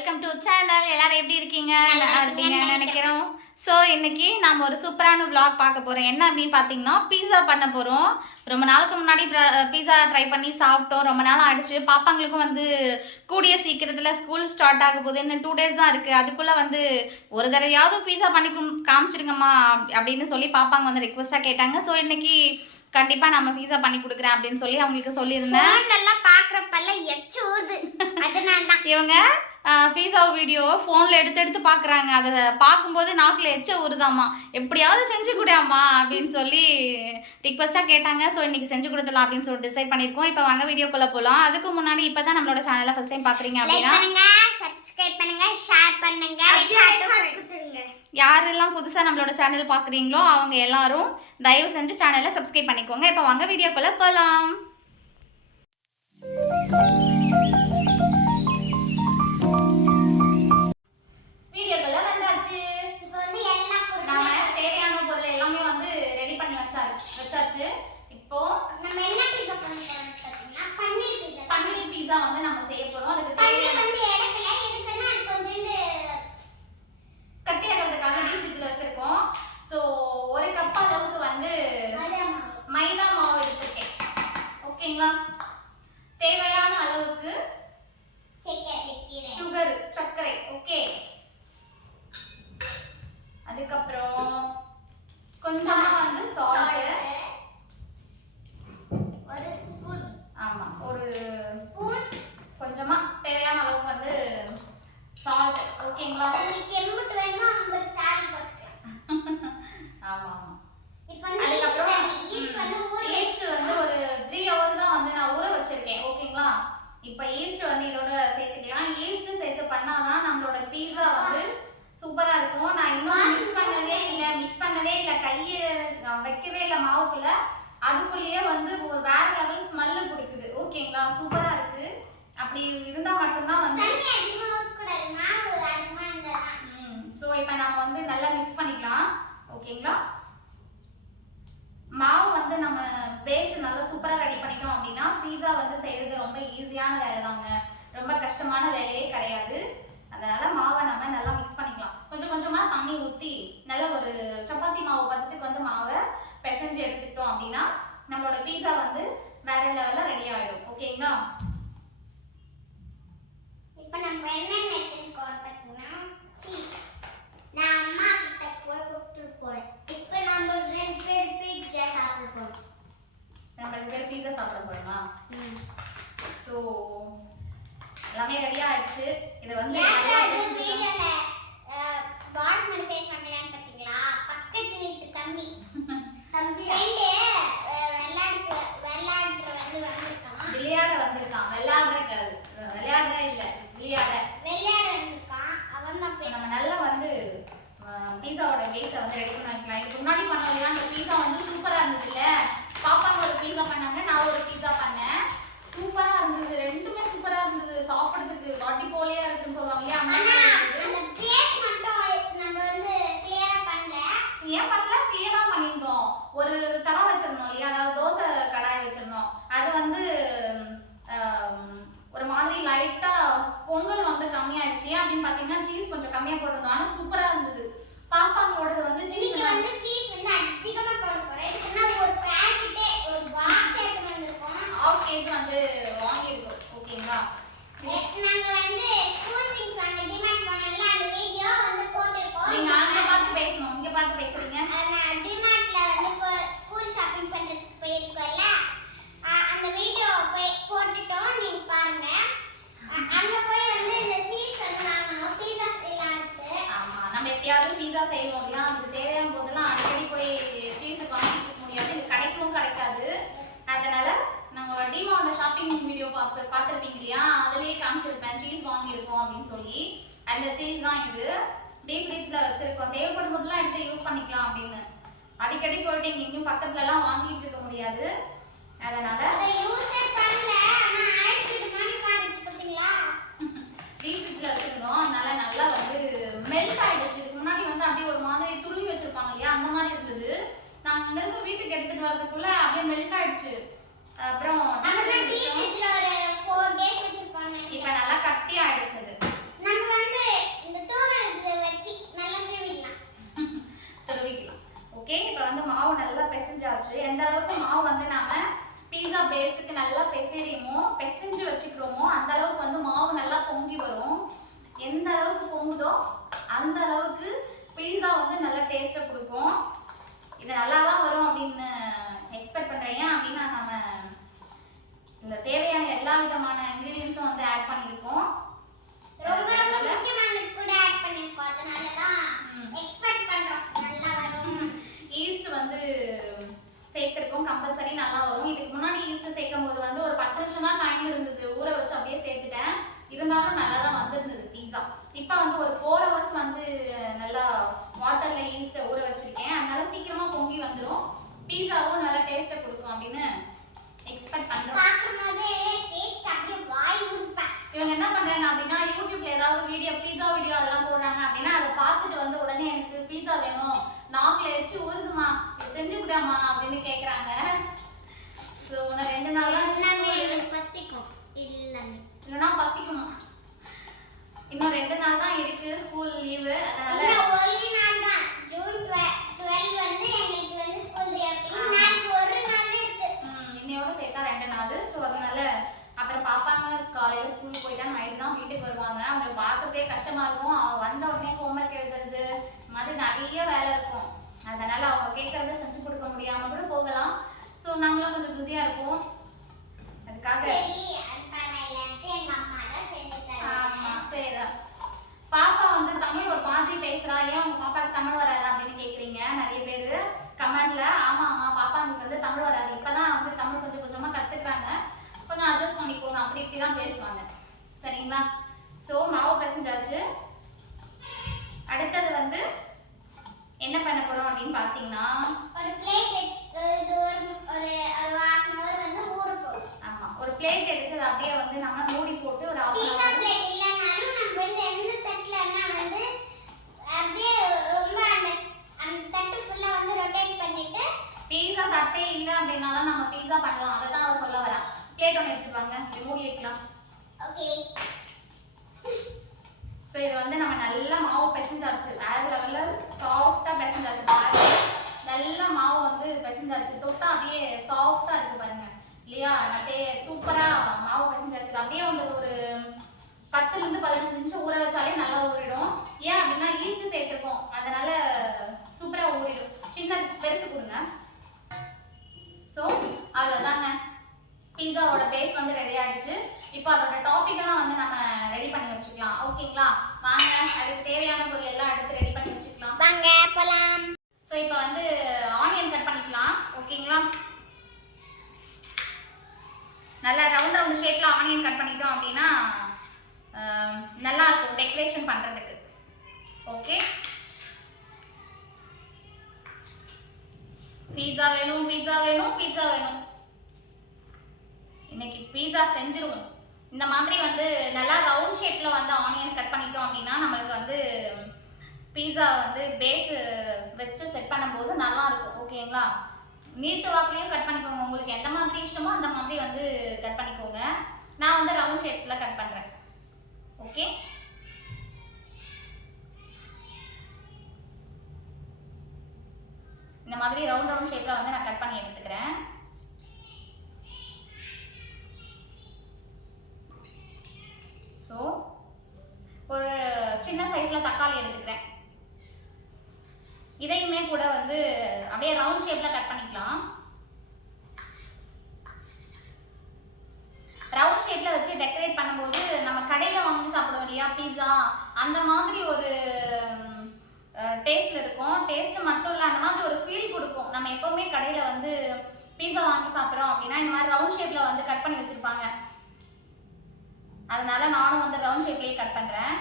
Welcome to channel. எல்லாரும் எப்படி இருக்கீங்க? நல்லா இருப்பீங்கன்னு நினைக்கிறோம். ஸோ இன்னைக்கு நம்ம ஒரு சூப்பரான vlog பார்க்க போகிறோம். என்ன அப்படின்னு பார்த்தீங்கன்னா பீஸா பண்ண போகிறோம். ரொம்ப நாளுக்கு முன்னாடி பீஸா ட்ரை பண்ணி சாப்பிட்டோம். ரொம்ப நாள் ஆயிடுச்சு. பாப்பாங்களுக்கும் வந்து கூடிய சீக்கிரத்தில் ஸ்கூல் ஸ்டார்ட் ஆக போகுது. இன்னும் 2 days தான் இருக்குது. அதுக்குள்ளே வந்து ஒரு தடவையாவது பீஸா பண்ணி காமிச்சிருங்கம்மா அப்படின்னு சொல்லி பாப்பாங்க வந்து ரெக்வஸ்ட்டாக கேட்டாங்க. ஸோ இன்னைக்கு கண்டிப்பாக நம்ம பீஸா பண்ணி கொடுக்குறேன் அப்படின்னு சொல்லி அவங்களுக்கு சொல்லியிருந்தேன். பார்க்குறப்பெல்லாம் எச்சு ஊறுது. அதனால தான் இவங்க பீஸா வீடியோ ஃபோனில் எடுத்து பார்க்குறாங்க. அதை பார்க்கும்போது நாக்கில் எச்ச ஊறுதாம்மா, எப்படியாவது செஞ்சு கொடுயாம்மா அப்படின்னு சொல்லி ரிக்வஸ்ட்டாக கேட்டாங்க. ஸோ இன்றைக்கி செஞ்சு கொடுத்துடலாம் அப்படின்னு சொல்லி டிசைட் பண்ணியிருக்கோம். இப்போ வாங்க வீடியோக்குள்ளே போகலாம். அதுக்கு முன்னாடி இப்போ தான் நம்மளோட சேனலை ஃபஸ்ட் டைம் பார்க்குறீங்க அப்படின்னா சப்ஸ்கிரைப் பண்ணுங்க, ஷேர் பண்ணுங்க, கொடுத்துருங்க. யாரெல்லாம் புதுசாக நம்மளோட சேனல் பார்க்குறீங்களோ அவங்க எல்லாரும் தயவு செஞ்சு சேனலை சப்ஸ்கிரைப் பண்ணிக்கோங்க. இப்போ வாங்க வீடியோக்குள்ளே போகலாம். வந்து நம்ம செய்ய போறோம். அதுக்கு பன்னீர் வந்து எடுக்கல, எதுக்குன்னா கொஞ்சம் கட்டி ஆகிறதுக்காக டீப் ஃப்ரிட்ஜ்ல வச்சிருக்கோம். சோ 1 கப் அளவுக்கு வந்து மைதா மாவு எடுத்துட்டேன். ஓகேங்களா? தேவையான அளவுக்கு சர்க்கரை. ஓகே. அதுக்கப்புறம் கொஞ்சமா வந்து சால்ட், ஒரு ஸ்பூன். ஆமா, ஒரு ஸ்பூன் கொஞ்சமா தேவையான அளவுக்கு வந்து சால்ட். ஓகேங்களா? உங்களுக்கு எம்புட்டு வேணுமோ அந்த சால்ட் போட்டுக்கலாம். ஆமா. இப்போ அதுக்கப்புறம் ஈஸ்ட் வந்து ஒரு 3 hours தான் வந்து நான் ஊற வச்சிருக்கேன். ஓகேங்களா? இப்போ ஈஸ்ட் வந்து இதோட சேர்த்துக்கலாம். ஈஸ்ட் சேர்த்து பண்ணாதான் நம்மளோட பீஸா வந்து சூப்பரா இருக்கும். நான் இன்னும் மிக்ஸ் பண்ணவே இல்லை, கையை வைக்கவே இல்லை மாவுக்குள்ள. அதுக்குள்ளேயே வந்து ஒரு வேற லெவல் ஸ்மெல் குடிக்குது. ஓகேங்களா? சூப்பரா இருக்கு. அப்படி இருந்தா மட்டும்தான் வந்து ஸோ இப்போ நம்ம வந்து நல்லா மிக்ஸ் பண்ணிக்கலாம். ஓகேங்களா? மாவு வந்து நம்ம பேஸ் நல்லா சூப்பராக ரெடி பண்ணிட்டோம் அப்படின்னா பீஸா வந்து செய்கிறது ரொம்ப ஈஸியான வேலை தாங்க. ரொம்ப கஷ்டமான வேலையே கிடையாது. அதனால மாவை நம்ம நல்லா மிக்ஸ் பண்ணிக்கலாம். கொஞ்சம் கொஞ்சமாக தண்ணி ஊற்றி நல்ல ஒரு சப்பாத்தி மாவு பதத்துக்கு வந்து மாவை பிசைஞ்சு எடுத்துக்கிட்டோம் அப்படின்னா நம்மளோட பீஸா வந்து வேற லெவலில் ரெடி ஆகிடும். ஓகேங்களா? இப்போ நம்ம என்ன மெத்தட் பார்த்தீங்கன்னா சீஸ். நான் அம்மா கிட்ட போய் கொடுத்துட்டு போறேன். இப்போ நம்ம 2 பேர் பீஸா சாப்பிட போறோம். நம்ம 2 பேர் பீஸா சாப்பிட போறோமா? ஸோ எல்லாமே ரெடி ஆயிடுச்சு. இது வந்து வீடியோல பாஸ் மாதிரி பேசுறாங்களான்னு பார்த்தீங்களா? பக்கத்து வீட்டு தம்பி ஃப்ரெண்டு விளையாட வந்திருக்கான். விளையாட வந்திருக்கான். அவன் தான் நம்ம நல்லா வந்து பீஸாவோட பேஸை வந்து ரெடி பண்ணி வைக்கலாம். இதுக்கு முன்னாடி பண்ணோம் இல்லையா, அந்த பீஸா வந்து சூப்பராக இருந்துச்சுல்ல. பாப்பாங்க ஒரு பீஸா பண்ணாங்க, நான் ஒரு பீஸா பண்ணேன். சூப்பராக இருந்தது, ரெண்டுமே சூப்பராக இருந்தது. சாப்பிட்றதுக்கு வாட்டி போலியா இருக்குன்னு சொல்லுவாங்க இல்லையா, அந்த பேஸ் மட்டும் நம்ம வந்து கிளியரா பண்ணல. ஏன் பண்ணல? கிளியரா பண்ணியிருந்தோம். ஒரு தவா வச்சிருந்தோம் இல்லையா, அதாவது தோசை கடாய் வச்சிருந்தோம். அது வந்து ஒரு மாதிரி லைட்டா பொங்கல் வந்து கம்மியாயிடுச்சு. அப்படின்னு பார்த்தீங்கன்னா சீஸ் கொஞ்சம் கம்மியா போட்டிருந்தோம். ஆனால் சூப்பரா இருந்தது. பாப்பாங்களோடது வந்து சீஸ் வந்து அதிகமா போட போறேன். இதுனா ஒரு பாக்கெட்டே ஒரு பாக்ஸ் எடுத்து வந்திருக்கோம். 1/2 kg வந்து வாங்கியிருக்கோம். ஓகேங்களா? நாங்க வந்து ஸ்கூல் திங்ஸ் வாங்க டிமார்ட் போனோம்ல, அந்த வீடியோ வந்து போட்டுருக்கோம். நீங்க அங்க பார்த்து பேசணும், இங்க பார்த்து பேசுறீங்க. நான் டிமார்ட்ல வந்து ஸ்கூல் ஷாப்பிங் பண்றதுக்கு போயிருக்கோம்ல, அந்த வீடியோ போட்டுட்டோம். நீங்க பாருங்க. அங்க போய் வந்து இந்த சீஸ் வந்து வாங்கணும். பீஸா செய்யலாம்னு. ஆமா, நம்ம எப்பயாவது பீஸா செய்வோம் இல்லையா, அதுக்கு தேவையான போதெல்லாம் அடிக்கடி போய் சீஸ் வாங்கிக்க முடியாது. இது கிடைக்கவும் கிடைக்காது. அதனால நாங்க டிமார்ட்ல ஷாப்பிங் வீடியோ பார்த்துருப்பீங்க இல்லையா, அதுலயே காமிச்சிருப்பேன் சீஸ் வாங்கியிருக்கோம் அப்படின்னு சொல்லி. அந்த சீஸ் தான் இது. டீப் ஃப்ரிட்ஜ்ல வச்சிருக்கோம். தேவைப்படும் போதெல்லாம் எடுத்து யூஸ் பண்ணிக்கலாம் அப்படின்னு. அடிக்கடி போயிட்டு இங்கேயும் பக்கத்துலலாம் வாங்கிட்டு இருக்க முடியாது. அதனால டீப் ஃப்ரிட்ஜ்ல வச்சிருந்தோம். அதனால நல்லா வந்து மெல்ட் ஆயிடுச்சு. இதுக்கு முன்னாடி வந்து அப்படியே ஒரு மாதிரி துருவி வச்சிருப்பாங்க இல்லையா, அந்த மாதிரி இருந்தது. நாங்கள் அங்கிருந்து வீட்டுக்கு எடுத்துட்டு வரதுக்குள்ள அப்படியே மெல்ட் ஆயிடுச்சு. அப்புறம் டீப் ஃப்ரிட்ஜ்ல ஒரு 4 days வச்சிருப்பாங்க. இப்போ நல்லா கட்டி ஆயிடுச்சு. அது நம்ம ஓகே, இப்போ வந்து மாவு நல்லா பிசைஞ்சாச்சு. எந்த அளவுக்கு மாவு வந்து நாம பீஸா பேஸுக்கு நல்லா பிசைஞ்சு வச்சுக்கிறோமோ அந்த அளவுக்கு வந்து மாவு நல்லா பொங்கி வரும். எந்த அளவுக்கு பொங்குதோ அந்த அளவுக்கு பீஸா வந்து நல்லா டேஸ்ட்டை கொடுக்கும். இது நல்லா தான் வரும் அப்படின்னு எக்ஸ்பெக்ட் பண்ணுறேன். ஏன் அப்படின்னா நம்ம இந்த தேவையான எல்லா விதமான இன்க்ரீடியன்ஸும் வந்து ஆட் பண்ணியிருக்கோம். ரொம்ப முக்கியமானது கூட ஆட் பண்ணிருக்கோம். அதனால தான் எக்ஸ்பெக்ட் பண்றோம் நல்லா வரும். ஈஸ்ட் வந்து சேர்த்திருக்கோம், கம்பல்சரி நல்லா வரும். இதுக்கு முன்னாடி ஈஸ்ட் சேர்க்கும் போது வந்து ஒரு 10 நிமிஷம் தான் டைம் இருந்தது, ஊற வச்சு அப்படியே சேர்த்துட்டேன். இருந்தாலும் நல்லா தான் வந்திருந்தது பீஸா. இப்போ வந்து ஒரு 4 ஹவர்ஸ் வந்து நல்லா வாட்டர்ல ஈஸ்ட்டை ஊற வச்சிருக்கேன். அதனால சீக்கிரமா பொங்கி வந்துடும், பீஸாவும் நல்லா டேஸ்ட்டை கொடுக்கும் அப்படின்னு எக்ஸ்பெக்ட் பண்றோம். பாக்கும்போதே டேஸ்ட் அப்படியே வாய் ஊறுப்பேன். இவங்க என்ன பண்றாங்க அப்படின்னா யூடியூப்ல ஏதாவது பீஸா வீடியோ அதெல்லாம் போடுறாங்க அப்படின்னா அதை பார்த்துட்டு வந்து உடனே எனக்கு பீஸா வேணும், நாக்குல எச்சு ஊறுதுமா, செஞ்சு விடாமா அப்படின்னு கேக்குறாங்க. ஸோ இன்னும் 2 நாள் தான் பசிக்கும் இல்லைன்னா பசிக்குமா. இன்னும் 2 நாள் தான் இருக்கு ஸ்கூல் லீவு. அதனால ஒரு நாள் தான் ஜூன் 12 வந்து எங்களுக்கு வந்து ஸ்கூல் ரீஓபனிங். நாளைக்கு ஒரு நாள் இருக்கு. இன்னையோட சேர்த்தா 2 நாள். ஸோ அதனால அப்புறம் பாப்பாங்க காலையில் ஸ்கூலுக்கு போயிட்டா நைட்டு தான் வீட்டுக்கு வருவாங்க. அவங்களை பார்க்கறதே கஷ்டமா இருக்கும். அவங்க வந்த உடனே ஹோம்ஒர்க் எழுதுறது இந்த மாதிரி நிறைய வேலை இருக்கும். அதனால அவங்க கேட்கறத செஞ்சு கொடுக்க முடியாம கூட போகலாம். ஸோ நாங்களும் கொஞ்சம் பிஸியா இருப்போம். அதுக்காக எங்க அம்மா தான் செஞ்சு ஆமா சரிதான். பாப்பா வந்து தமிழ் ஒரு மாதிரி பேசுறா, ஏன் உங்க பாப்பாக்கு தமிழ் வராது அப்படின்னு கேக்குறீங்க நிறைய பேரு கமெண்ட்ல. ஆமா பாப்பாங்களுக்கு வந்து தமிழ் வராது, இப்பதான் வந்து தமிழ் கொஞ்சம் கொஞ்சமா கத்துக்கிறாங்க, கொஞ்சம் அட்ஜஸ்ட் பண்ணிக்கோங்க, அப்படி இப்படி தான் பேசுவாங்க. சரிங்களா? ஸோ மாவு பிசைஞ்சாச்சு. அடுத்தது வந்து என்ன பண்ண போறோம் அப்படின்னு பார்த்தீங்கன்னா ஒரு பிளேட் இது ஒரு 1/2 hour வந்து ஊற போடும். ஆமா, ஒரு பிளேட் எடுத்து அதை அப்படியே வந்து நம்ம மூடி போட்டு ஒரு 1/2 பீஸா hour பிளேட் இல்லனாலும் நம்ம வந்து எந்த தட்டுலனா வந்து அப்படியே ரொம்ப அந்த தட்டு ஃபுல்லா வந்து ரொட்டேட் பண்ணிட்டு பீஸா தட்டே இல்லை அப்படின்னாலும் நம்ம பீஸா பண்ணலாம். அதை தான் அவ சொல்ல வரேன். பிளேட் ஒன்று எடுத்துவாங்க, இது மூடி வைக்கலாம். ஓகே. ஸோ இது வந்து நம்ம நல்லா மாவு பிசைஞ்சாச்சு, வேற லெவலில் சாஃப்டாக பிசைஞ்சாச்சு. நல்லா மாவு வந்து பிசைஞ்சாச்சு, தொட்டா அப்படியே சாஃப்டாக இருக்கு பாருங்க இல்லையா? அப்படியே சூப்பராக மாவு பிசைஞ்சாச்சு. அப்படியே வந்து ஒரு 10லேருந்து 15 நிமிஷம் ஊற வச்சாலே நல்லா ஊறிடும். ஏன் அப்படின்னா ஈஸ்ட் சேர்த்துருக்கோம், அதனால சூப்பராக ஊறிடும். சின்ன பெருசு கொடுங்க. ஸோ அவ்வளோதாங்க, பீஸாவோட பேஸ் வந்து ரெடி ஆயிடுச்சு. இப்போ அதோட டாப்பிக்கெல்லாம் வந்து நம்ம ரெடி பண்ணி வச்சுக்கலாம். ஓகேங்களா? வாங்க, அதுக்கு தேவையான பொருள் எல்லாம் எடுத்து ரெடி பண்ணி வச்சுக்கலாம். வாங்க போலாம். ஸோ இப்போ வந்து ஆனியன் கட் பண்ணிக்கலாம். ஓகேங்களா? நல்லா ரவுண்ட் ஷேப்ல ஆனியன் கட் பண்ணிட்டோம் அப்படின்னா நல்லா இருக்கும் டெக்கரேஷன் பண்றதுக்கு. ஓகே, பீஸா வேணும் பீஸா வேணும் பீஸா வேணும். இன்னைக்கு பீஸா செஞ்சிருவோம். இந்த மாதிரி வந்து நல்லா ரவுண்ட் ஷேப்ல வந்து ஆனியன் கட் பண்ணிட்டோம் அப்படின்னா நம்மளுக்கு வந்து பீஸா வந்து பேஸ் வச்சு செட் பண்ணும்போது நல்லா இருக்கும். ஓகேங்களா? நீட்டு வாக்குலையும் கட் பண்ணிக்கோங்க, உங்களுக்கு எந்த மாதிரி இஷ்டமோ அந்த மாதிரி வந்து கட் பண்ணிக்கோங்க. நான் வந்து ரவுண்ட் ஷேப்ல கட் பண்றேன். ஓகே, இந்த மாதிரி ரவுண்ட் ஷேப்ல வந்து நான் கட் பண்ணி எடுத்துக்கிறேன். ஸோ ஒரு சின்ன சைஸ்ல தக்காளி எடுத்துக்கிறேன். இதையுமே கூட வந்து அப்படியே ரவுண்ட் ஷேப்ல கட் பண்ணிக்கலாம். ரவுண்ட் ஷேப்ல வச்சு டெக்கரேட் பண்ணும்போது நம்ம கடையில வாங்கி சாப்பிடுவோம் இல்லையா பீஸா, அந்த மாதிரி ஒரு டேஸ்ட்ல இருக்கும். டேஸ்ட் மட்டும் இல்லை, அந்த மாதிரி ஒரு ஃபீல் கொடுக்கும். நம்ம எப்பவுமே கடையில வந்து பீஸா வாங்கி சாப்பிட்றோம் அப்படின்னா இந்த மாதிரி ரவுண்ட் ஷேப்ல வந்து கட் பண்ணி வச்சிருப்பாங்க. அதனால நானும் வந்து ரவுண்ட் ஷேப்லயே கட் பண்றேன்.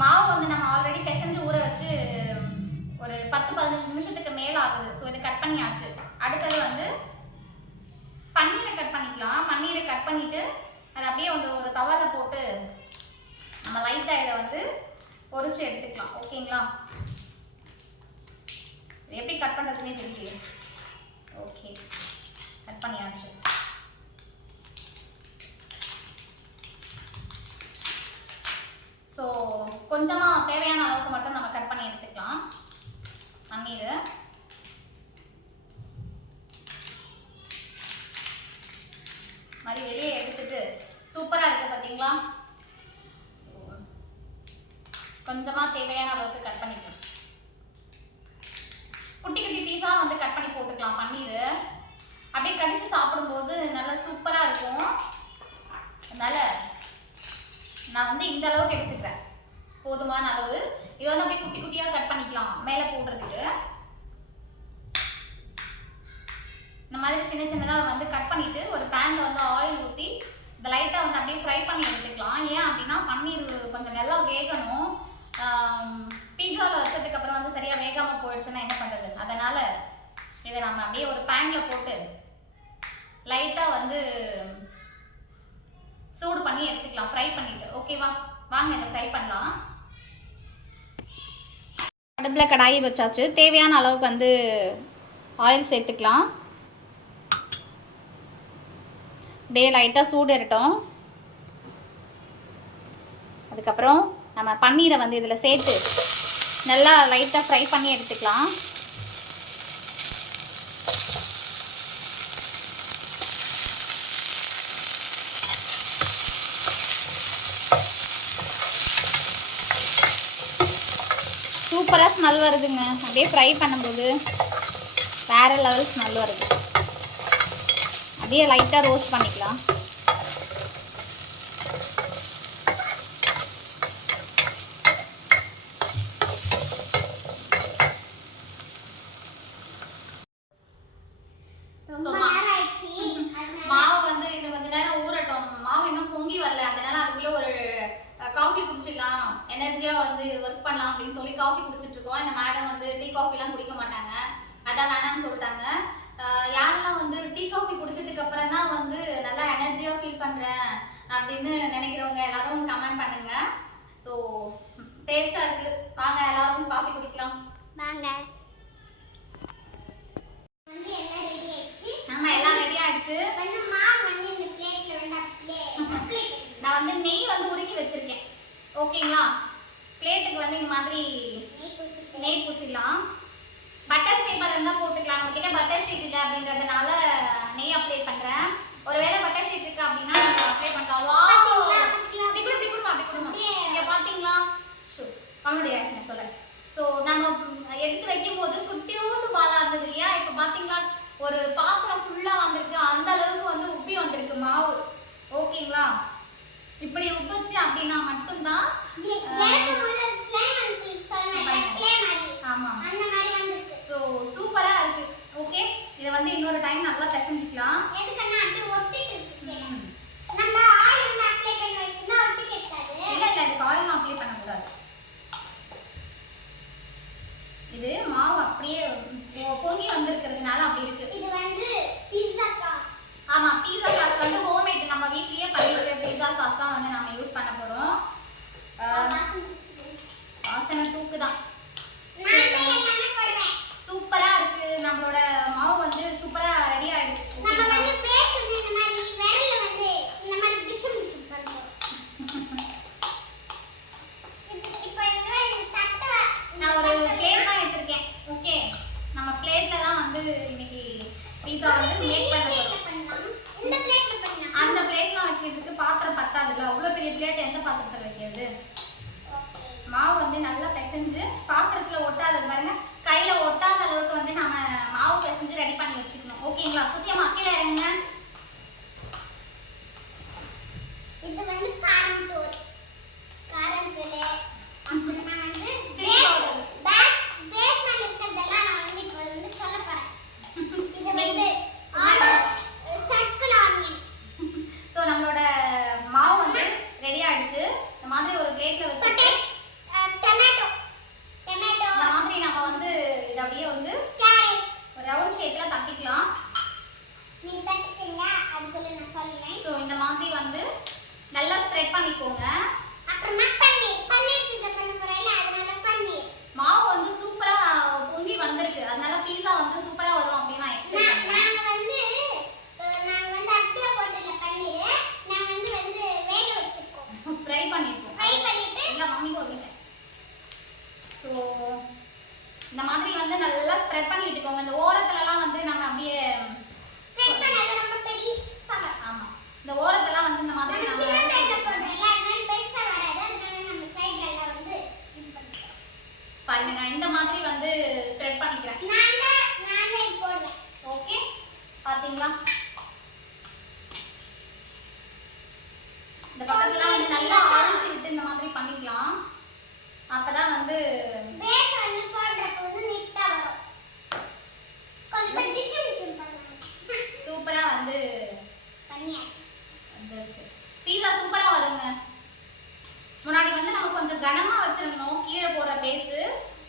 மாவு வந்து நம்ம ஆல்ரெடி பிசைஞ்சு ஊற வச்சு ஒரு 10-15 நிமிஷத்துக்கு மேல ஆகுது. ஸோ இது கட் பண்ணியாச்சு. அடுத்தது வந்து பன்னீரை கட் பண்ணிக்கலாம். பன்னீரை கட் பண்ணிட்டு அதை அப்படியே வந்து ஒரு தவால போட்டு நம்ம லைட்டா இதை வந்து பொரிச்சு எடுத்துக்கலாம். ஓகேங்களா? எப்படி கட் பண்றதுன்னே தெரியல. ஓகே, கட் பண்ணியாச்சு. ஸோ கொஞ்சமாக தேவையான அளவுக்கு மட்டும் நம்ம கட் பண்ணி எடுத்துக்கலாம் பன்னீர். மாதிரி வெளியே எடுத்துட்டு சூப்பராக இருக்குது பார்த்தீங்களா. ஸோ கொஞ்சமாக தேவையான அளவுக்கு கட் பண்ணிக்கலாம். குட்டி குட்டி பீஸாக வந்து கட் பண்ணி போட்டுக்கலாம் பன்னீர். அப்படியே கடிச்சு சாப்பிடும்போது நல்லா சூப்பராக இருக்கும். அதனால நான் வந்து இந்த அளவுக்கு எடுத்துக்கிறேன், போதுமான அளவு. இது வந்து அப்படியே குட்டி குட்டியாக கட் பண்ணிக்கலாம் மேலே போடுறதுக்கு. இந்த மாதிரி சின்ன சின்னதாக வந்து கட் பண்ணிட்டு ஒரு பேனில் வந்து ஆயில் ஊற்றி இந்த லைட்டாக வந்து அப்படியே ஃப்ரை பண்ணி எடுத்துக்கலாம். ஏன் அப்படின்னா பன்னீர் கொஞ்சம் நல்லா வேகணும். பீஸாவில் வச்சதுக்கப்புறம் வந்து சரியாக வேகாமல் போயிடுச்சுன்னா என்ன பண்ணுறது. அதனால் இதை நம்ம அப்படியே ஒரு பேனில் போட்டு லைட்டாக வந்து சூடு பண்ணி எடுத்துக்கலாம், ஃப்ரை பண்ணிவிட்டு. ஓகேவா, வாங்க இதை ஃப்ரை பண்ணலாம். அடுப்பில் கடாயி வச்சாச்சு. தேவையான அளவுக்கு வந்து ஆயில் சேர்த்துக்கலாம். அப்படியே லைட்டாக சூடு ஏறட்டும். அதுக்கப்புறம் நம்ம பன்னீரை வந்து இதில் சேர்த்து நல்லா லைட்டாக ஃப்ரை பண்ணி எடுத்துக்கலாம். சூப்பராக ஸ்மெல் வருதுங்க. அப்படியே ஃப்ரை பண்ணும்போது வேறு லெவல் ஸ்மெல் வருது. அப்படியே லைட்டாக ரோஸ்ட் பண்ணிக்கலாம். மாவு வந்து இன்னும் கொஞ்ச நேரம் ஊறட்டும். மாவு இன்னும் பொங்கி வரல, அதனால அதுக்குள்ள ஒரு காஃபி குடிச்சிடலாம், எனர்ஜியா வந்து ஒர்க் பண்ணலாம் அப்படின்னு சொல்லி காஃபி குடிச்சிட்டு இருக்கோம். இந்த மேடம் வந்து டீ காஃபிலாம் குடிக்க மாட்டாங்க, அதான் வேணாம்னு சொல்லிட்டாங்க. யாரெல்லாம் வந்து டீ காஃபி குடிச்சதுக்கு அப்புறம் தான் வந்து நல்லா எனர்ஜியா ஃபீல் பண்றேன் அப்படின்னு நினைக்கிறவங்க எல்லாரும் கமெண்ட் பண்ணுங்க. ஸோ டேஸ்டா இருக்கு, வாங்க எல்லாரும் காஃபி குடிக்கலாம் வாங்க. வந்து எல்லாம் ரெடி ஆயிடுச்சு. ஆமா, எல்லாம் ரெடி ஆயிடுச்சு. வந்து மாவு வந்து இந்த பிளேட்ல வந்து அப்ளை நான் வந்து நெய் வந்து உருக்கி வச்சிருக்கேன். ஓகேங்களா, பிளேட்டுக்கு வந்து இந்த மாதிரி நெய் பூசிடலாம். பட்டர் பேப்பர் இருந்தால் போட்டுக்கலாம். நம்ம கிட்ட பட்டர் ஷீட் இல்லை அப்படின்றதுனால நெய் அப்ளை பண்ணுறேன். ஒருவேளை பட்டர் ஷீட் இருக்கு அப்படின்னா நம்ம அப்ளை பண்ணலாம். வா, அப்படி கொடுமா. இங்கே பார்த்தீங்களா, அவனுடைய ரியாக்ஷன் சொல்கிறேன். ஸோ நம்ம எடுத்து வைக்கும் போது குட்டியோண்டு பாலாக இருந்தது இல்லையா, இப்போ பார்த்தீங்களா ஒரு பாத்திரம் ஃபுல்லாக வந்திருக்கு. அந்த அளவுக்கு வந்து உப்பி வந்திருக்கு மாவு. ஓகேங்களா, இப்படி உப்பிச்சு அப்படின்னா மட்டும்தான் ஆமாம் ஸோ சூப்பராக இருக்கு. ஓகே, இதை வந்து இன்னொரு டைம் நல்லா பிசைஞ்சிக்கலாம். இல்லை இதுக்கு ஆயில் அப்ளை பண்ணக்கூடாது. இது மாவு அப்படியே பொங்கி வந்திருக்கிறதுனால அப்படி இருக்கு. இது வந்து பீட்சா சாஸ். ஆமா, பீட்சா சாஸ் வந்து ஹோம்மேட் நம்ம வீட்லயே பண்ணிருக்க பீட்சா சாஸ் தான் வந்து நாம யூஸ் பண்ண போறோம். வாசனை தூக்குதான். சூப்பரா இருக்கு. நம்மளோட மாவு வந்து சூப்பரா ரெடி ஆயிடுச்சு. நம்ம வந்து பேஸ்ட் வந்து இந்த மாதிரி விரல்ல வந்து இந்த மாதிரி டிஷ் பண்றோம். இப்போ இந்த தட்டை நான் ஒரு பிளேட் தான் எடுத்துர்க்கேன். ஓகே, நம்ம பிளேட்ல தான் வந்து இன்னைக்கு பீட்சா வந்து மேக் பண்ண போறோம். இந்த பிளேட்ல பண்ணலாம். அந்த பிளேட்ல வைக்கிறதுக்கு பாத்திரம் பத்தாதுல, அவ்வளவு பெரிய பிளேட் எந்த பாத்திரத்துல வைக்கிறது? மாவு வந்து நல்லா பிசைஞ்சு பாத்திரத்துல ஒட்டாத பாருங்க, கையில ஒட்டாத அளவுக்கு வந்து நம்ம மாவு பிசைஞ்சு ரெடி பண்ணி வச்சுக்கணும். ஓகேங்களா, சுசியம்மா கீழே இறங்குங்க. இது வந்து காரம் தூள் அப்புறமா வந்து பேஸ்மெண்ட் இருக்கிறதெல்லாம் நான் வந்து இப்போ வந்து சொல்ல போறேன். இது வந்து சர்க்கிள் ஆனியன். ஸோ நம்மளோட மாவு வந்து ரெடி ஆயிடுச்சு. இந்த மாதிரி ஒரு பிளேட்ல வச்சுட்டு டொமேட்டோ இந்த மாதிரி நம்ம வந்து இதை அப்படியே வந்து கேரட் ஒரு ரவுண்ட் ஷேப்ல தட்டிக்கலாம். நீ தட்டுங்க. ஸோ இந்த மாதிரி வந்து நல்லா ஸ்ப்ரெட் பண்ணி விட்டுக்கோங்க. இந்த ஓரத்துலலாம் வந்து நம்ம அப்படியே ஸ்ப்ரெட் பண்ணது ரொம்ப பெருசா வரும். ஆமா, இந்த ஓரத்தெல்லாம் வந்து இந்த மாதிரி நம்ம சின்ன டைப்ல போடுறோம்ல, அதனால பெருசா வராது. அதனால நம்ம சைடுல எல்லாம் வந்து இது பண்ணிக்கிறோம். பாருங்க, நான் இந்த மாதிரி வந்து ஸ்ப்ரெட் பண்ணிக்கிறேன். நானே போடுறேன். ஓகே, பாத்தீங்களா? இந்த பக்கத்துல வந்து நல்லா அழுத்தி விட்டு இந்த மாதிரி பண்ணிக்கலாம். அப்பதான் வந்து பேஸ் வந்து போடுறப்ப வந்து நீட்டா வரும். கொஞ்சம் டிஸ்ட்ரிபியூஷன் பண்ணலாம். சூப்பரா வந்து பண்ணியாச்சு. வந்துருச்சு. பீஸா சூப்பரா வருங்க. முன்னாடி வந்து நம்ம கொஞ்சம் கனமா வச்சிருந்தோம் கீழே போற பேஸ்.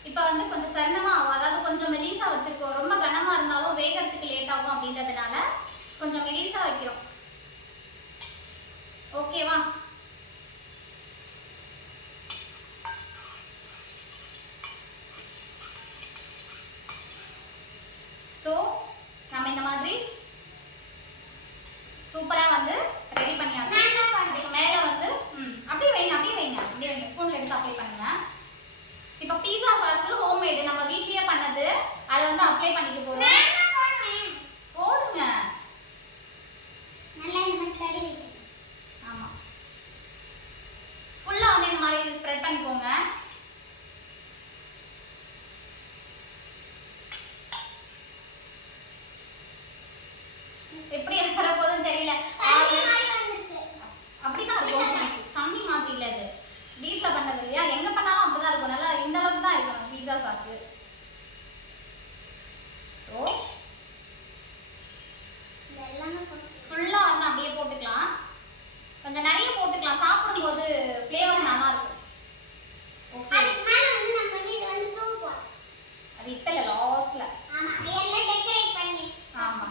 இப்போ வந்து கொஞ்சம் சன்னமா, அதாவது கொஞ்சம் மெலிசா வச்சிருக்கோம். ரொம்ப கனமா இருந்தாலும் வேகறதுக்கு லேட் ஆகும் அப்படின்றதுனால கொஞ்சம் மெலிசா வைக்கிறோம். ஓகேவா? ஸோ நம்ம இந்த மாதிரி சூப்பரா வந்து ரெடி பண்ணியாச்சு. இதுக்கு மேல வந்து அப்படியே வைங்க, அப்படியே வைங்க, அப்படியே வைங்க. ஸ்பூன்ல எடுத்து அப்ளை பண்ணுங்க. இப்போ பீஸா சாஸ் ஹோம்மேட், நம்ம வீட்லயே பண்ணது. அதை வந்து அப்ளை பண்ணிக்க போறோம். போடுங்க. நல்லா இந்த மாதிரி தடவி. ஆமா, ஃபுல்லா வந்து இந்த மாதிரி ஸ்ப்ரெட் பண்ணிக்கோங்க. எப்படி வர போதுன்னு தெரியல. அப்படிதான் இருக்கும். தண்ணி மாதிரி இல்ல, இது வீட்ல பண்ணது இல்லையா? எங்க பண்ணாலும் அப்படிதான் இருக்கும். நல்லா இந்த அளவுக்கு தான் இருக்கணும் பீஸா சாஸ். ஸோ ஃபுல்லா வந்து அப்படியே போட்டுக்கலாம். கொஞ்சம் நிறைய போட்டுக்கலாம், சாப்பிடும்போது ஃப்ளேவர் நல்லா இருக்கும். ஓகே, அதுக்கு மேல வந்து நம்ம வந்து இது வந்து தூக்குவோம். அது இப்ப இல்ல, லாஸ்ட்ல. ஆமா, எல்லாம் டெக்கரேட் பண்ணி. ஆமா,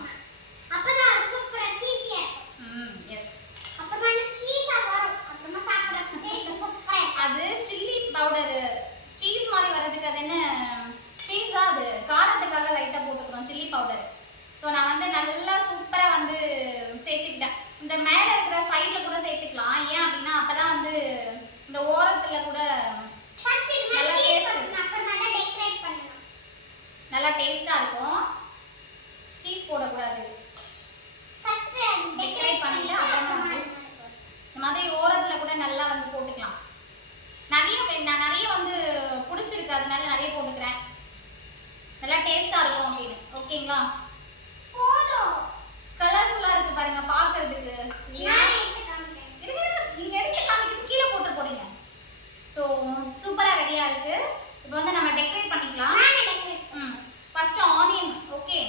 அப்பதான் சூப்பரா சீஸியா இருக்கும். எஸ். அப்புறமா வந்து சீஸா வரும். அப்புறமா சாப்பிடுறப்ப டேஸ்ட் சூப்பரா இருக்கும். அது சில்லி பவுடர் சீஸ் மாதிரி வர்றதுக்கு அது என்ன சீஸா, அது காரத்துக்காக லைட்டா போட்டுக்கிறோம் சில்லி பவுடர். ஸோ நான் வந்து நல்லா சூப்பரா வந்து சேர்த்துக்கிட்டேன். இந்த மேல இருக்கிற சைடுல கூட சேர்த்துக்கலாம். ஏன் அப்படின்னா அப்பதான் வந்து இந்த ஓரத்துல கூட ஃபர்ஸ்ட் இது நல்லா மாதிரி சீஸ் taste போடணும். அப்புறமா தான் டெக்கரேட் பண்ணணும். நல்லா டேஸ்டா இருக்கும். சீஸ் போடக்கூடாது. ஃபர்ஸ்ட் டெக்கரேட் பண்ணிட்டு அப்புறமா வந்து இந்த மாதிரி ஓரத்துல கூட நல்லா வந்து போட்டுக்கலாம். நான் நிறைய வந்து பிடிச்சிருக்கு, அதனால நிறைய போட்டுக்கிறேன். நல்லா டேஸ்டா இருக்கும் அப்படின்னு. ஓகேங்களா? போதும். கலர்ஃபுல்லா இருக்கு பாருங்க பாக்குறதுக்கு. நான் எடுத்து காமிக்கிறேன். நீங்க எடுத்து காமிக்கிறது கீழே போட்டு போறீங்க. ஸோ சூப்பரா ரெடியா இருக்கு. இப்போ வந்து நம்ம டெக்கரேட் பண்ணிக்கலாம். நானே டெக்கரேட். First onion. ஓகே,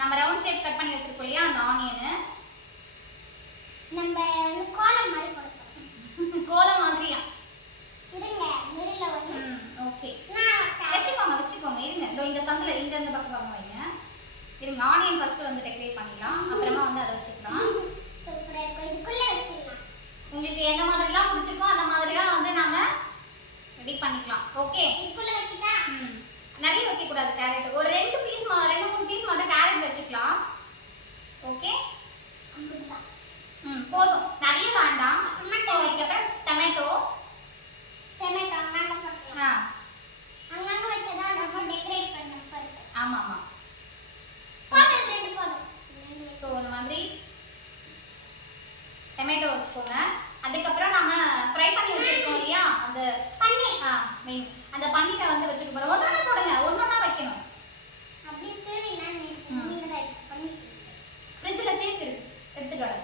நம்ம ரவுண்ட் ஷேப் கட் பண்ணி வச்சிருக்கோம் இல்லையா, அந்த ஆனியன் நம்ம வந்து கோலம் மாதிரி போடுறோம். கோலம் மாதிரியா? இருங்க, மிடில்ல வந்து ஓகே, நான் வச்சுக்கோங்க இருங்க. இதோ இந்த சந்தில இந்த பக்கம் வைங்க. இருங்க, ஆனியன் ஃபர்ஸ்ட் வந்து டெக்கரேட் பண்ணிடலாம். அப்புறமா வந்து அதை வச்சுக்கலாம். சூப்பரா இருக்கும். இதுக்குள்ள வச்சிடலாம். உங்களுக்கு என்ன மாதிரிலாம் பிடிச்சிருக்கோ அந்த மாதிரிலாம் வந்து நாம ரெடி பண்ணிக்கலாம். ஓகே, இதுக்குள்ள வச்சிட்டா நிறைய வைக்க கூடாது. கேரட் ஒரு 2-3 பீஸ் மட்டும் கேரட் வச்சுக்கலாம். ஓகே, அப்படிதான். போதும், நிறைய வேண்டாம். அப்புறமா ஸோ அதுக்கப்புறம் டொமேட்டோ. டொமேட்டோ அங்கங்க போட்டுக்கலாம். ஆ அங்கங்க வச்சதா ரொம்ப டெக்கரேட் பண்ண பாருங்க. ஆமா ஆமா. போதும், ரெண்டு போதும். ஸோ இந்த மாதிரி டொமேட்டோ வச்சுக்கோங்க. அதுக்கப்புறம் நம்ம ஃப்ரை பண்ணி வச்சிருக்கோம் இல்லையா, அந்த பன்னீர். அந்த பன்னீரை வந்து வச்சுக்க போறோம். ஒண்ணா போடுங்க, ஒண்ணா வைக்கணும். அப்படி தூவிலாம் நினைச்சேன். நீங்க தான் பண்ணிட்டீங்க. ஃப்ரிட்ஜில் சீஸ் இருக்கு, எடுத்துட்டு வர.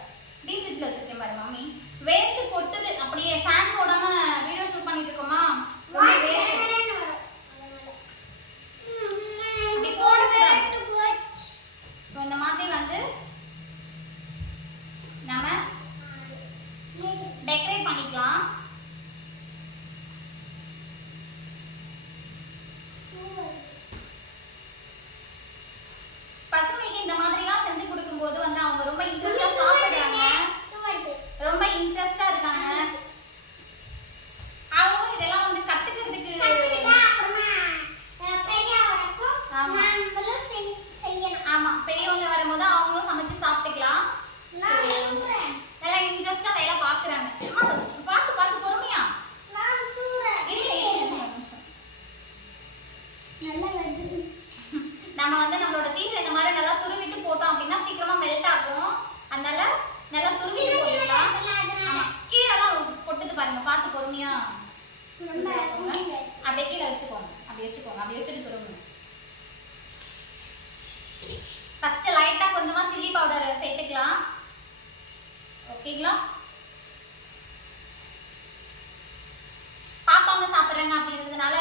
டீப் ஃப்ரிட்ஜில் வச்சிருக்கேன் பாரு மம்மி. வேர்த்து கொட்டுது. அப்படியே ஃபேன் போடாம வீடியோ ஷூட் பண்ணிட்டு இருக்கோமா, வாய்ஸ் வேர்த்து. வேறன்னு வரும். அதனால. அப்படி போடக்கூடாது. வேர்த்து போச்சு. ஸோ இந்த மாதிரி வந்து நம்ம டெக்கரேட் பண்ணிக்கலாம். பசங்களுக்கு இந்த மாதிரிலாம் செஞ்சு கொடுக்கும்போது வந்து அவங்க ரொம்ப இன்ட்ரெஸ்டா சாப்பிடுறாங்க, ரொம்ப இன்ட்ரெஸ்டா இருக்காங்க. அவங்க இதெல்லாம் வந்து அப்படியே கீழே வச்சுக்கோங்க, அப்படி வச்சுக்கோங்க, அப்படி வச்சுட்டு துருவுங்க. ஃபர்ஸ்ட் லைட்டா கொஞ்சமா சில்லி பவுடர் சேர்த்துக்கலாம். ஓகேங்களா? பாப்பாங்க சாப்பிட்றாங்க அப்படின்றதுனால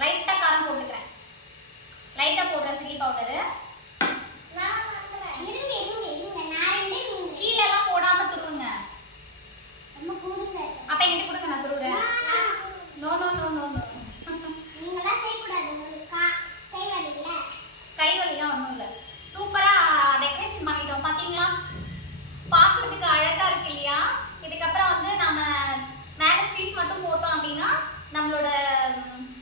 லைட்டா காரம் போட்டுக்கிறேன். லைட்டா போடுறேன் சில்லி பவுடரு. கீழே எல்லாம் போடாம துருவுங்க. அப்ப என்கிட்ட கொடுங்க, நான் துருவுறேன். No no no no no, கை வலிலாம் ஒன்றும் இல்லை. சூப்பரா டெக்கரேஷன் பண்ணிட்டோம் பாத்தீங்களா? பார்க்கறதுக்கு அழகா இருக்கு இல்லையா? இதுக்கப்புறம் வந்து நம்ம மேலே சீஸ் மட்டும் போட்டோம் அப்படின்னா நம்மளோட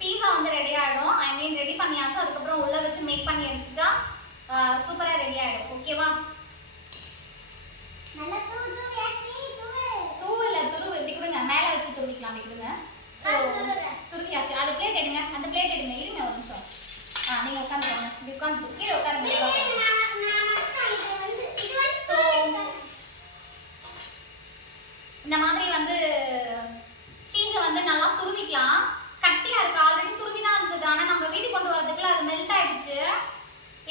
பீஸா வந்து ரெடி ஆகிடும். ஐ மீன் ரெடி பண்ணியாச்சு. அதுக்கப்புறம் உள்ள வச்சு மேக் பண்ணி எடுத்துட்டா சூப்பராக ரெடி ஆகிடும். ஓகேவா? தூவில துருவு இப்படி கொடுங்க, மேலே வச்சு துருவிக்கலாம். அப்படி கொடுங்க. ஸோ துருவியாச்சு. அது பிளேட் எடுங்க, அந்த பிளேட் எடுங்க. இருங்க ஒரு நிமிஷம். நீங்கள் உட்காந்துக்கோங்க, இப்படி உட்காந்து கீழே உட்காருங்க. ஸோ இந்த மாதிரி வந்து சீஸை வந்து நல்லா துருவிக்கலாம். கட்டியா இருக்கு, ஆல்ரெடி துருவி தான் இருந்தது. ஆனால் நம்ம வீட்டுக்கு கொண்டு வரதுக்குள்ள அது மெல்ட் ஆயிடுச்சு.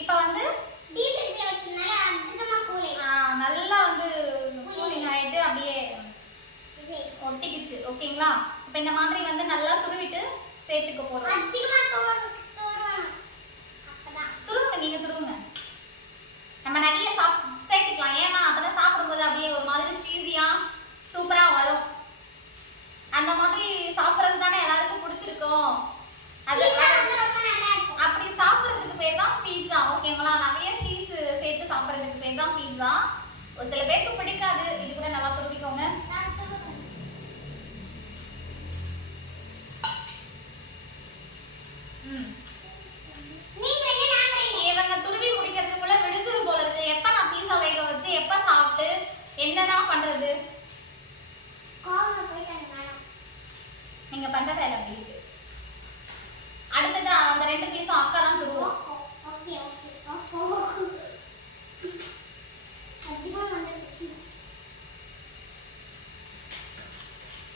இப்போ வந்து நல்லா வந்து கூலிங் ஆயிட்டு அப்படியே ஒட்டிக்குச்சு. ஓகேங்களா? இப்போ இந்த மாதிரி வந்து நல்லா துருவிட்டு சேர்த்துக்க போறோம். துருவுங்க, நீங்க துருவுங்க. நம்ம நிறைய சேர்த்துக்கலாம். ஏன்னா அப்பதான் சாப்பிடும்போது அப்படியே ஒரு மாதிரி சீஸியா சூப்பரா வரும். அந்த மாதிரி சாப்பிட்றது தானே எல்லாருக்கும் பிடிச்சிருக்கும். அது அப்படி சாப்பிட்றதுக்கு பேர் தான் பீட்சா. ஓகேங்களா? நிறைய சீஸ் சேர்த்து சாப்பிட்றதுக்கு பேர் தான் பீட்சா. ஒரு சில பேருக்கு பிடிக்காது. இது கூட நல்லா துருவிக்கோங்க. இவங்க துருவி முடிக்கிறதுக்குள்ள விடிச்சிரும் போல இருக்கு. எப்ப நான் பீஸா வேக வச்சு எப்ப சாப்பிட்டு என்னதான் பண்றது? நீங்க பண்ற வேலை அப்படி இருக்கு. அடுத்தது அந்த 2 பீஸும் அக்கா தான் துருவோம்.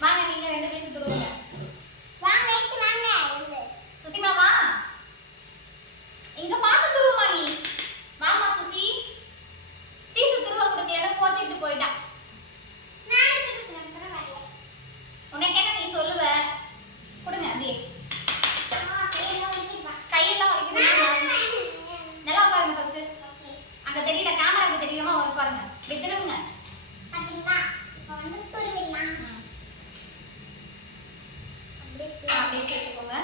வாங்க, நீங்க 2 பீஸ் துருவுங்க. சுசிமா வா, இங்க பார்த்து துருவுமா நீ. வாமா சுசி. சீஸ் துருவ கொடுக்கலன்னு கோச்சிட்டு போயிட்டா. உனக்கு என்ன நீ சொல்லுவ? கொடுங்க அப்படியே. கையெல்லாம் வலிக்குது. நல்லா உட்காருங்க ஃபர்ஸ்ட். அங்க தெரியல, கேமராக்கு தெரியாம உட்காருங்க. வித்துருங்க. அப்படியே கேட்டுக்கோங்க.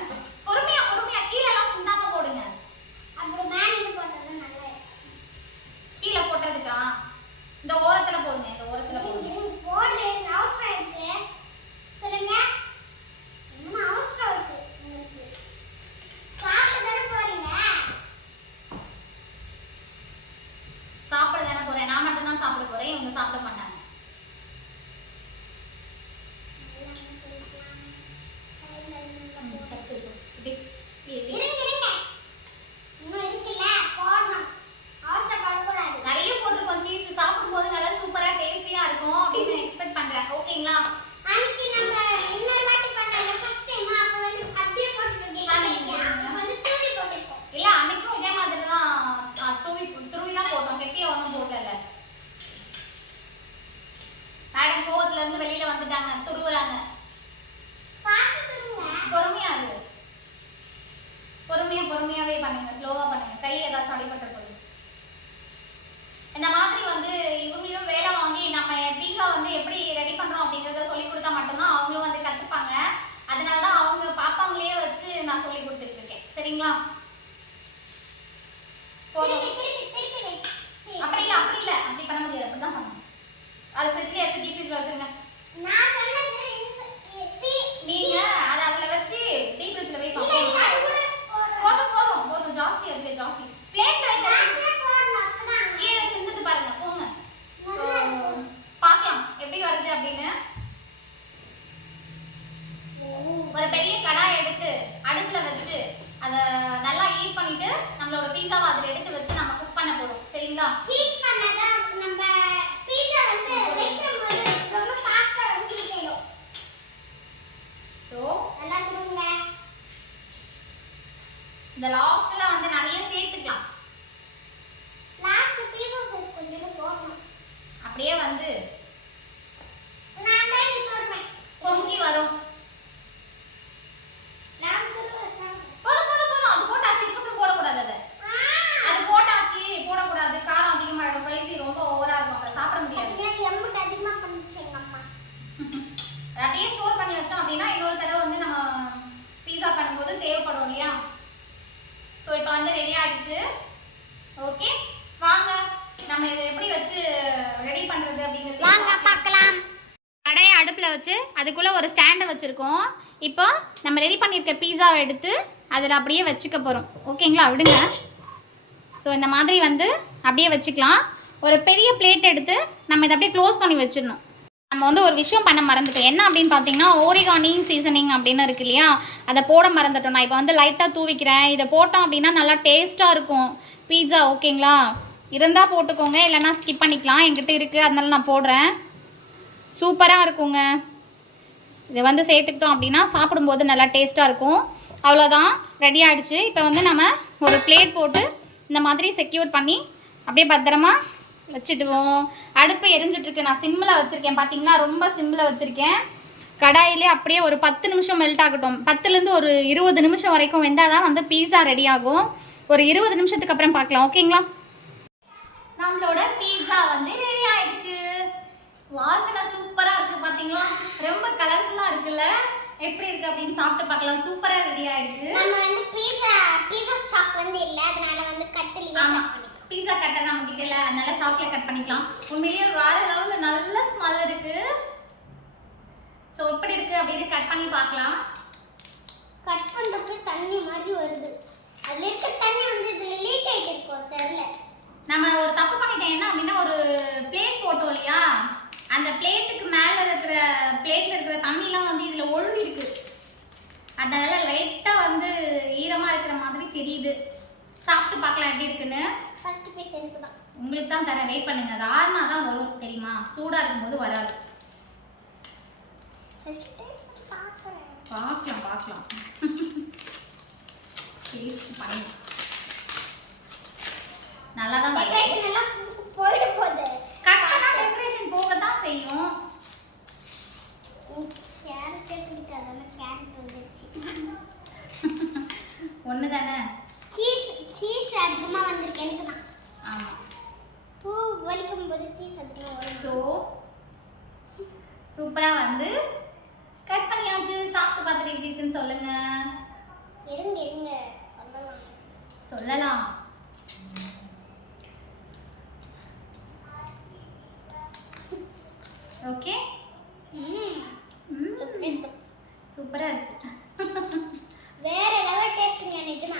பொறுமையா பொறுமையா, கீழே எல்லாம் சிந்தாம போடுங்க. கீழே போடுறதுக்கா இந்த ஓரத்துல போடுங்க, இந்த ஓரத்துல போடுங்க. சாப்பிட தானே போறேன், நான் மட்டும் தான் சாப்பிட போறேன். இவங்க சாப்பிட மாட்டாங்க. நிறைய போட்டிருக்கோம் சீஸ். சாப்பிடும்போது நல்லா சூப்பரா டேஸ்டியா இருக்கும் அப்படின்னு எக்ஸ்பெக்ட் பண்றேன். ஓகேங்களா? இல்ல, அன்னைக்கும் இதே மாதிரி தான் துருவி தான் போட்டோம். கெட்டியா ஒன்றும் போடல. மேடம் கோவத்துல இருந்து வெளியில வந்துட்டாங்க, துருவுறாங்க. பொறுமையா இருக்கு. பொறுமையாவே பண்ணுங்க, ஸ்லோவா பண்ணுங்க. கை ஏதாச்சும் அடிபட்ட போகுது. இந்த மாதிரி வந்து இவங்களையும் வேலை வாங்கி நம்ம பீஸா வந்து எப்படி ரெடி பண்றோம் அப்படிங்கறத சொல்லி கொடுத்தா மட்டும்தான் அவங்களும் வந்து கத்துப்பாங்க. அதனாலதான் அவங்க பாப்பாங்களே வச்சு நான் சொல்லி கொடுத்துட்டு இருக்கேன். சரிங்களா? போதும். அப்படி இல்ல அப்படி பண்ண முடியாது. அப்படிதான் பண்ணணும். அது ஃப்ரிட்ஜ்ல வச்சு டீப் ஃப்ரிட்ஜ்ல வச்சிருங்க. நீங்க அத அதுல வச்சு டீப் ஃப்ரிட்ஜ்ல வை பாப்போம். போதும் ஜாஸ்தி, அதுவே ஜாஸ்தி. பிளேட்ல வைங்க. கீழே சிந்துது பாருங்க, போங்க. பார்க்கலாம் எப்படி வருது அப்படின்னு. ஒரு பெரிய கடாய் எடுத்து அடுப்புல வச்சு அத நல்லா ஹீட் பண்ணிட்டு நம்மளோட பீஸாவை அதுல எடுத்து வச்சு நம்ம குக் பண்ண போறோம். சரிங்களா? ஹீட் பண்ணாத நம்ம பீஸா வந்து வைக்கும்போது ரொம்ப ஃபாஸ்டா வந்து ஹீட் ஆயிடும். சோ நல்லா துருங்க. இந்த லாஸ்ட்ல வந்து நிறைய சேர்த்துக்கலாம். லாஸ்ட் பீஸா சைஸ் கொஞ்சம் போடணும். அப்படியே வந்து நான் தான் இது போடுறேன். பொங்கி வரும். நான் போடுறேன். போதும் போதும் போதும். அது போட்டாச்சு. இதுக்கப்புறம் போடக்கூடாது. அது போட்டாச்சு, போடக்கூடாது. காரம் அதிகமாகிடும். ஸ்பைசி ரொம்ப ஓவரா இருக்கும். அப்புறம் சாப்பிட முடியாது. எம்முட்டு அதிகமாக பண்ணிச்சு எங்கள் அம்மா. அதை அப்படியே ஸ்டோர் பண்ணி வச்சோம் அப்படின்னா இன்னொரு தடவை வந்து நம்ம பீஸா பண்ணும்போது தேவைப்படும் இல்லையா? ஸோ இப்போ வந்து ரெடி ஆயிடுச்சு. ஓகே, வாங்க நம்ம இதை எப்படி வச்சு ரெடி பண்ணுறது அப்படிங்கிறது வாங்க பார்க்கலாம். கடையை அடுப்பில் வச்சு அதுக்குள்ளே ஒரு ஸ்டாண்டை வச்சுருக்கோம். இப்போ நம்ம ரெடி பண்ணியிருக்க பீஸாவை எடுத்து அதில் அப்படியே வச்சுக்க போகிறோம். ஓகேங்களா? விடுங்க. ஸோ இந்த மாதிரி வந்து அப்படியே வச்சுக்கலாம். ஒரு பெரிய பிளேட் எடுத்து நம்ம இதை அப்படியே க்ளோஸ் பண்ணி வச்சிடணும். நம்ம வந்து ஒரு விஷயம் பண்ண மறந்துட்டோம். என்ன அப்படின்னு பார்த்தீங்கன்னா ஓரிகானி சீசனிங் அப்படின்னு இருக்கு இல்லையா, அதை போட மறந்துட்டோம். நான் இப்போ வந்து லைட்டாக தூவிக்கிறேன். இதை போட்டோம் அப்படின்னா நல்லா டேஸ்ட்டாக இருக்கும் பீட்சா. ஓகேங்களா? இருந்தால் போட்டுக்கோங்க, இல்லைனா ஸ்கிப் பண்ணிக்கலாம். என்கிட்ட இருக்குது, அதனால நான் போடுறேன். சூப்பராக இருக்குங்க. இதை வந்து சேர்த்துக்கிட்டோம் அப்படின்னா சாப்பிடும்போது நல்லா டேஸ்ட்டாக இருக்கும். அவ்வளோதான், ரெடி ஆகிடுச்சு. இப்போ வந்து நம்ம ஒரு பிளேட் போட்டு இந்த மாதிரி செக்யூர் பண்ணி அப்படியே பத்திரமா வச்சுடுவோம். அடுப்பு எரிஞ்சிட்ருக்கு. நான் சிம்மில் வச்சுருக்கேன். பார்த்தீங்களா, ரொம்ப சிம்மில் வச்சுருக்கேன். கடாயிலே அப்படியே ஒரு 10 நிமிஷம் மெல்ட் ஆகட்டும். 10லேருந்து ஒரு 20 நிமிஷம் வரைக்கும் வெந்தால் தான் வந்து பீஸா ரெடி ஆகும். ஒரு 20 நிமிஷத்துக்கு அப்புறம் பார்க்கலாம். ஓகேங்களா? நம்மளோட பீஸா வந்து ரெடி ஆயிடுச்சு. வாசனை சூப்பராக இருக்குது. பார்த்தீங்களா, ரொம்ப கலர்ஃபுல்லாக இருக்குல்ல? எப்படி இருக்குது அப்படின்னு சாப்பிட்டு பார்க்கலாம். சூப்பராக ரெடி ஆயிடுச்சு. நம்ம வந்து பீஸா சாக் வந்து இல்லை, அதனால வந்து கட்டிலேயே ஆமாம், பீஸா கட்டர் நம்ம கிட்ட இல்லை, அதனால சாக்லேட் கட் பண்ணிக்கலாம். உண்மையிலேயே வேற லெவலில் நல்ல ஸ்மெல் இருக்கு. ஸோ எப்படி இருக்கு அப்படின்னு கட் பண்ணி பார்க்கலாம். கட் பண்ணுறதுக்கு தண்ணி மாதிரி வருது. அதில் இருக்க தண்ணி வந்து இதில் லீக் ஆகிட்டு இருக்கோம், தெரில. நம்ம ஒரு தப்பு பண்ணிட்டோம். என்ன அப்படின்னா ஒரு பிளேட் போட்டோம் இல்லையா, அந்த பிளேட்டுக்கு மேலே இருக்கிற பிளேட்டில் இருக்கிற தண்ணிலாம் வந்து இதில் ஒழுவி இருக்கு. அதனால லைட்டாக வந்து ஈரமாக இருக்கிற மாதிரி தெரியுது. சாப்பிட்டு பார்க்கலாம் எப்படி இருக்குன்னு. ஃபர்ஸ்ட் பீஸ் எனக்கு தான். உங்களுக்கு தான் தரேன், வெயிட் பண்ணுங்க. அது ஆறுனா தான் வரும் தெரியுமா, சூடாக இருக்கும்போது வராது. பார்க்கலாம் பார்க்கலாம். டேஸ்ட் பண்ணி நல்லா தான் டெக்கரேஷன் எல்லாம் போயிட போகுது. கட் பண்ணா டெக்கரேஷன் போக தான் செய்யும். கேரட்டே பிடிக்காதான, கேரட் வந்துருச்சு. ஒன்று தானே. சீஸ் அதிகமாக வந்திருக்கு எனக்கு தான். ஆமாம், பூ வலிக்கும் போது சீஸ் அதிகமாக வரும். ஸோ சூப்பராக வந்து கட் பண்ணியாச்சு. சாப்பிட்டு பார்த்துட்டு எப்படி இருக்குன்னு சொல்லுங்க. இருங்க சொல்லலாம். ஓகே, சூப்பராக இருக்கு. வேற லெவல் டேஸ்ட்டுங்க நிஜமா.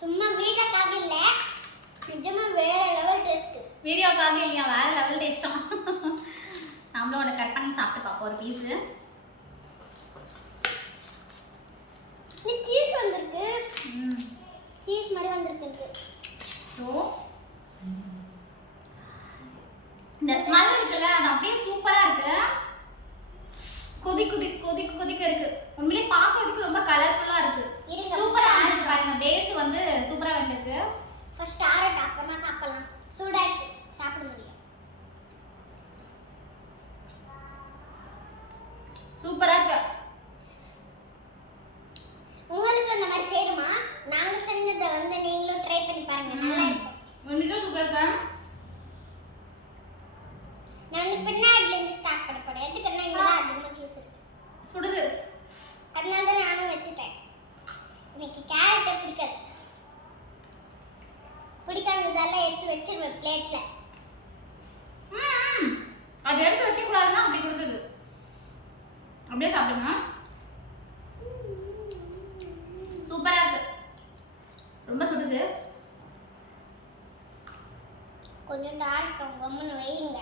சும்மா வீட்டுக்காக இல்லை, நிஜமா வேற லெவல் டேஸ்ட். வீடியோக்காக இல்லையா, வேற லெவல் டேஸ்டா. நம்மளும் ஒன்று கட் பண்ணி சாப்பிட்டு பார்ப்போம் ஒரு பீஸு. நீ சீஸ் வந்திருக்கு, சீஸ் மாதிரி வந்திருக்கு. ஸோ இந்த ஸ்மெல் இருக்குல்ல, அது அப்படியே சூப்பராக இருக்கு. கொதிக்க இருக்கு. உண்மையிலே பார்க்கறதுக்கு ரொம்ப கலர்ஃபுல்லாக இருக்கு. சூப்பராக இருக்கு பாருங்க. பேஸ் வந்து சூப்பராக வந்திருக்கு. ஃபர்ஸ்ட் ஆறட்டும், அப்புறமா சாப்பிடலாம். சூடாக இருக்கு, சாப்பிட முடியும். சூப்பராக இருக்கு. உங்களுக்கு அந்த மாதிரி சேருமா? நாங்கள் செஞ்சதை வந்து நீங்களும் ட்ரை பண்ணி பாருங்க, நல்லா இருக்கும். உண்மையிலே சூப்பராக இருக்கு. நான் வந்து பின்னாடிலேருந்து ஸ்டார்ட் பண்ண போகிறேன். எதுக்குன்னா இங்கே தான் அதிகமாக சீஸ் இருக்கு. சுடுது, அதனால தான் நானும் வச்சுட்டேன். எனக்கு கேரட்டே பிடிக்காததால எடுத்து வச்சிருவேன் பிளேட்டில். அது எடுத்து வைக்கக்கூடாதுன்னா அப்படி கொடுக்குது. அப்படியே சாப்பிடுங்க. சூப்பராக இருக்கு. ரொம்ப சுடுது. கொஞ்சம் ஆறட்டும், கம்முன்னு வையுங்க.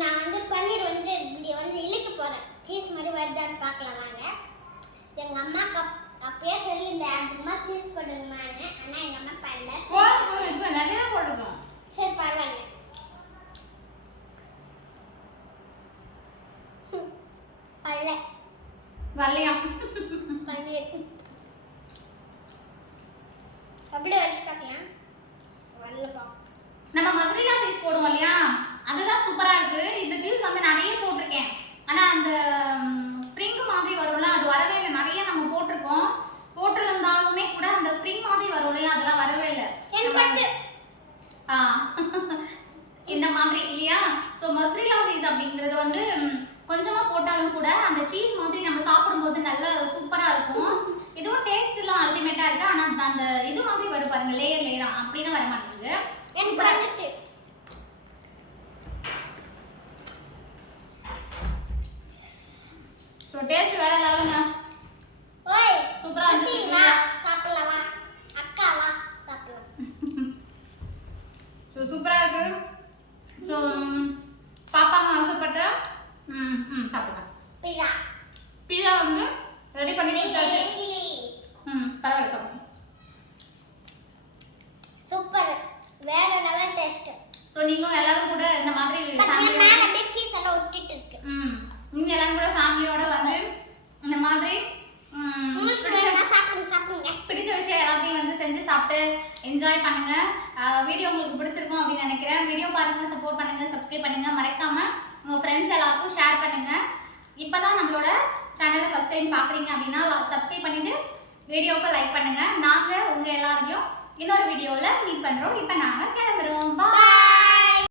நான் வந்து பன்னீர் வந்து இப்படி வந்து இழுக்க போகிறேன். சீஸ் மாதிரி வருதான்னு பார்க்கலாம் வாங்க. எங்கள் அம்மாக்கு அப்பயே சொல்லியிருந்தேன் அதிகமாக சீஸ் போடுங்கம்மான்னு. ஆனால் எங்கள் அம்மா பண்ணல. நிறைய போட்டுக்கோம். சரி நம்ம மஸ்ரீலா சீஸ் போடுவோம் இல்லையா, அதுதான் சூப்பரா இருக்கு. இந்த சீஸ் வந்து நிறைய போட்டிருக்கேன், ஆனா அந்த ஸ்ப்ரிங் மாதிரி வரும்ல அது வரவே இல்லை. நிறைய நம்ம போட்டிருந்தாலுமே கூட அந்த ஸ்ப்ரிங் மாதிரி வரும் இல்லையா, அதெல்லாம் வரவே இல்லை. இந்த மாதிரி இல்லையா. ஸோ மஸ்ரீலா சீஸ் அப்படிங்கிறது வந்து கொஞ்சமா போட்டாலும் கூட அந்த சீஸ் மாதிரி நம்ம சாப்பிடும்போது நல்ல சூப்பரா இருக்கும். இதுவும் டேஸ்ட் எல்லாம் அல்டிமேட்டா இருக்கு. ஆனா அந்த இது மாதிரி வரும் பாருங்க, லேயர் லேயரா, அப்படிதான் வர மாட்டேங்குது. எனக்கு வந்துச்சு. ஸோ டேஸ்ட் வேற லெவலுங்க. ஓய் சூப்பரா சுசி இருக்கு. வா சாப்பிடலாம், வா அக்கா வா சாப்பிடலாம். ஸோ சூப்பரா இருக்கு. ஸோ பாப்பாங்க ஆசைப்பட்ட சாப்பிடுங்க. பீஸா வந்து ரெடி பண்ணி கொடுத்தாச்சு. பரவாயில்ல சாப்பிடுங்க. சூப்பர், வேற லெவல் டேஸ்ட். ஸோ நீங்களும் எல்லாரும் கூட இந்த மாதிரி மேல அப்படியே சீஸ் எல்லாம் ஒட்டிட்டு இருக்கு. நீங்க எல்லாரும் கூட ஃபேமிலியோட வந்து இந்த மாதிரி உங்களுக்கு வேணும்னா சாப்பிடுங்க. பிடிச்ச விஷயம் எல்லாத்தையும் வந்து செஞ்சு சாப்பிட்டு என்ஜாய் பண்ணுங்க. வீடியோ உங்களுக்கு பிடிச்சிருக்கும் அப்படின்னு நினைக்கிறேன். வீடியோ பாருங்க, சப்போர்ட் பண்ணுங்க, சப்ஸ்கிரைப் பண்ணுங்க, மறக்காம உங்க ஃப்ரெண்ட்ஸ் எல்லாருக்கும் ஷேர் பண்ணுங்க. இப்பதான் நம்மளோட சேனலை ஃபர்ஸ்ட் டைம் பாக்குறீங்க அப்படின்னா சப்ஸ்கிரைப் பண்ணிட்டு வீடியோக்கு லைக் பண்ணுங்க. நாங்க உங்க எல்லாரையும் இன்னொரு வீடியோல மீட் பண்றோம். இப்போ நாங்க கிளம்புறோம். பாய்.